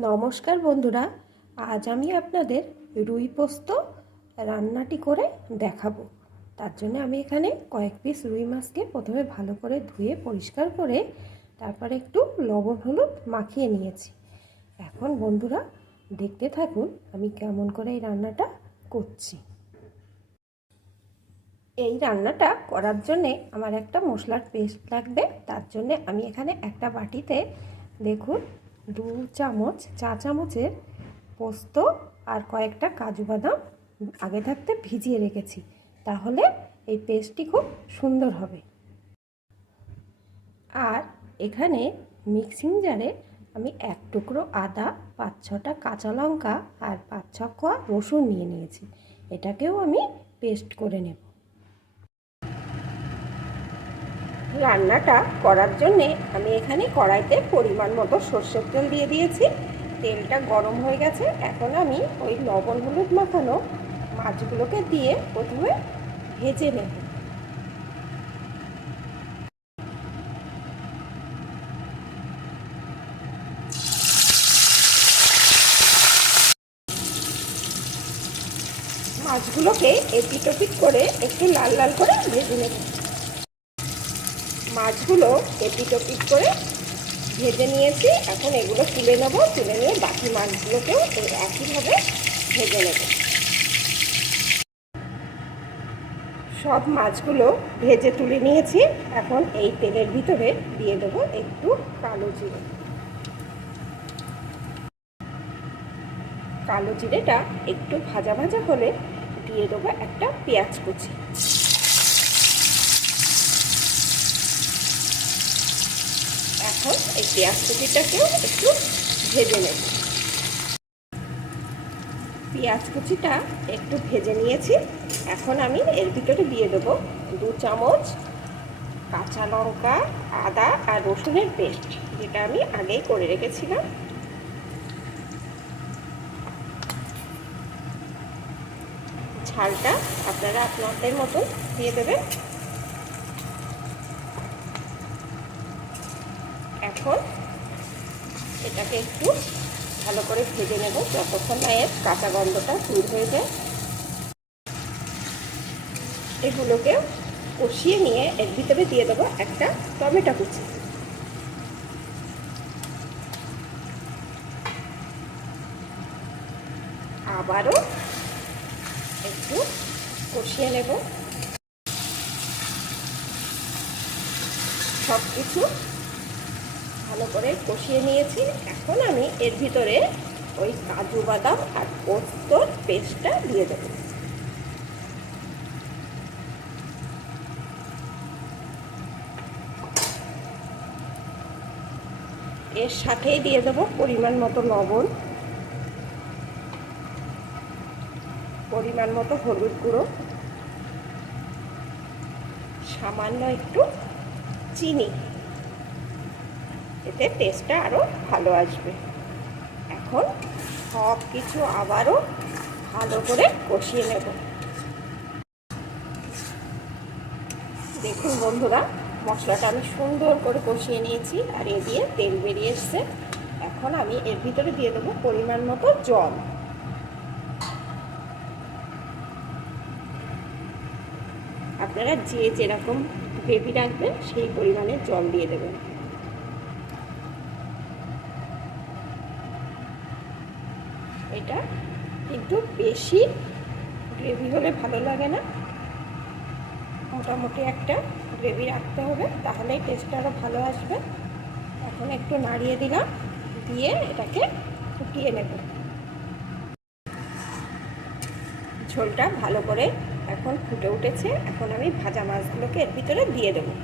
নমস্কার বন্ধুরা, আজ আমি আপনাদের রুই পোস্ত রান্নাটি করে দেখাবো। তার জন্য আমি এখানে কয়েক পিস রুই মাছকে প্রথমে ভালো করে ধুয়ে পরিষ্কার করে তারপরে একটু লবণ হলুদ মাখিয়ে নিয়েছি। এখন বন্ধুরা, দেখতে থাকুন আমি কেমন করে এই রান্নাটা করছি। এই রান্নাটা করার জন্যে আমার একটা মশলার পেস্ট লাগবে, তার জন্যে আমি এখানে একটা বাটিতে, দেখুন দু চামচ, চা চামচের পোস্ত আর কয়েকটা কাজু বাদাম আগে থাকতে ভিজিয়ে রেখেছি। তাহলে এই পেস্টটি খুব সুন্দর হবে। আর এখানে মিক্সিং জারে আমি এক টুকরো আদা, পাঁচ ছটা কাঁচা লঙ্কা আর পাঁচ ছ কোয়া রসুন নিয়ে নিয়েছি। এটাকেও আমি পেস্ট করে নেব। রান্নাটা করার জন্যে আমি এখানে কড়াইতে পরিমাণ মতো সর্ষের তেল দিয়ে দিয়েছি। তেলটা গরম হয়ে গেছে। এখন আমি ওই লবণ হলুদ মাখানো মাছগুলোকে দিয়ে প্রথমে ভেজে নেব। মাছগুলোকে এপিট করে একটু লাল লাল করে ভেজে নেব। মাছগুলো এপিট ওপিট করে ভেজে নিয়েছি। এখন এগুলো তুলে নেব, তুলে নিয়ে বাকি মাছগুলোকেও একইভাবে ভেজে নেব। সব মাছগুলো ভেজে তুলে নিয়েছি। এখন এই তেলের ভিতরে দিয়ে দেবো একটু কালো জিরে। কালো জিরেটা একটু ভাজা ভাজা হলে দিয়ে দেবো একটা পেঁয়াজ কুচি। এখন এই পেঁয়াজ কুচিটাকেও একটু ভেজে নেব। পেঁয়াজ কুচিটা একটু ভেজে নিয়েছি। এখন আমি এর ভিতরে দিয়ে দেবো দু চামচ কাঁচা লঙ্কা, আদা আর রসুনের পেস্ট, যেটা আমি আগেই করে রেখেছিলাম। ঝালটা আপনারা আপনাদের মতো দিয়ে দেবেন। এখন এটাকে একটু ভালো করে ভেজে নেব যতক্ষণ না এর কাঁচা গন্ধটা দূর হয়ে যায়। এগুলোকে কষিয়ে নিয়ে এর ভিতরে দিয়ে দেবো একটা টমেটো কুচি। আবারও একটু কষিয়ে নেব। সব কিছু ভালো করে কষিয়ে নিয়েছি। এখন আমি এর ভিতরে ওই কাজু বাদাম আর পোস্তর পেস্টটা দিয়ে দেবো। এর সাথেই দিয়ে দেবো পরিমাণ মতো লবণ, পরিমাণ মতো হলুদ গুঁড়ো, সামান্য একটু চিনি। এতে টেস্টটা আরও ভালো আসবে। এখন সব কিছু আবারও ভালো করে কষিয়ে নেব। দেখুন বন্ধুরা, মশলাটা আমি সুন্দর করে কষিয়ে নিয়েছি আর এ দিয়ে তেল বেরিয়ে এসছে। এখন আমি এর ভিতরে দিয়ে দেবো পরিমাণ মতো জল। আপনারা যে যেরকম গ্রেভি রাখবেন, সেই পরিমাণে জল দিয়ে দেবেন। এটা। কিন্তু বেশি গ্রেভি হলে ভালো লাগে না। মোটামুটি একটা গ্রেভি রাখতে হবে, তাহলেই টেস্টটা আরও ভালো আসবে। এখন একটু নাড়িয়ে দিলাম, দিয়ে এটাকে ফুটিয়ে নেব। ঝোলটা ভালো করে এখন ফুটে উঠেছে, এখন আমি ভাজা মাছগুলোকে এর ভিতরে দিয়ে দেবো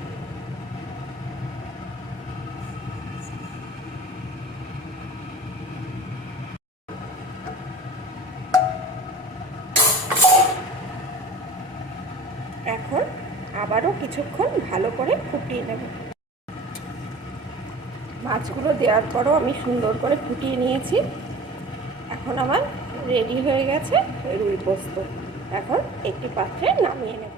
এখন আবারও কিছুক্ষণ ভালো করে ফুটিয়ে নেব। মাছগুলো দেওয়ার পরও আমি সুন্দর করে ফুটিয়ে নিয়েছি। এখন আমার রেডি হয়ে গেছে রুই পোস্ত। এখন একটি পাত্রে নামিয়ে নেব।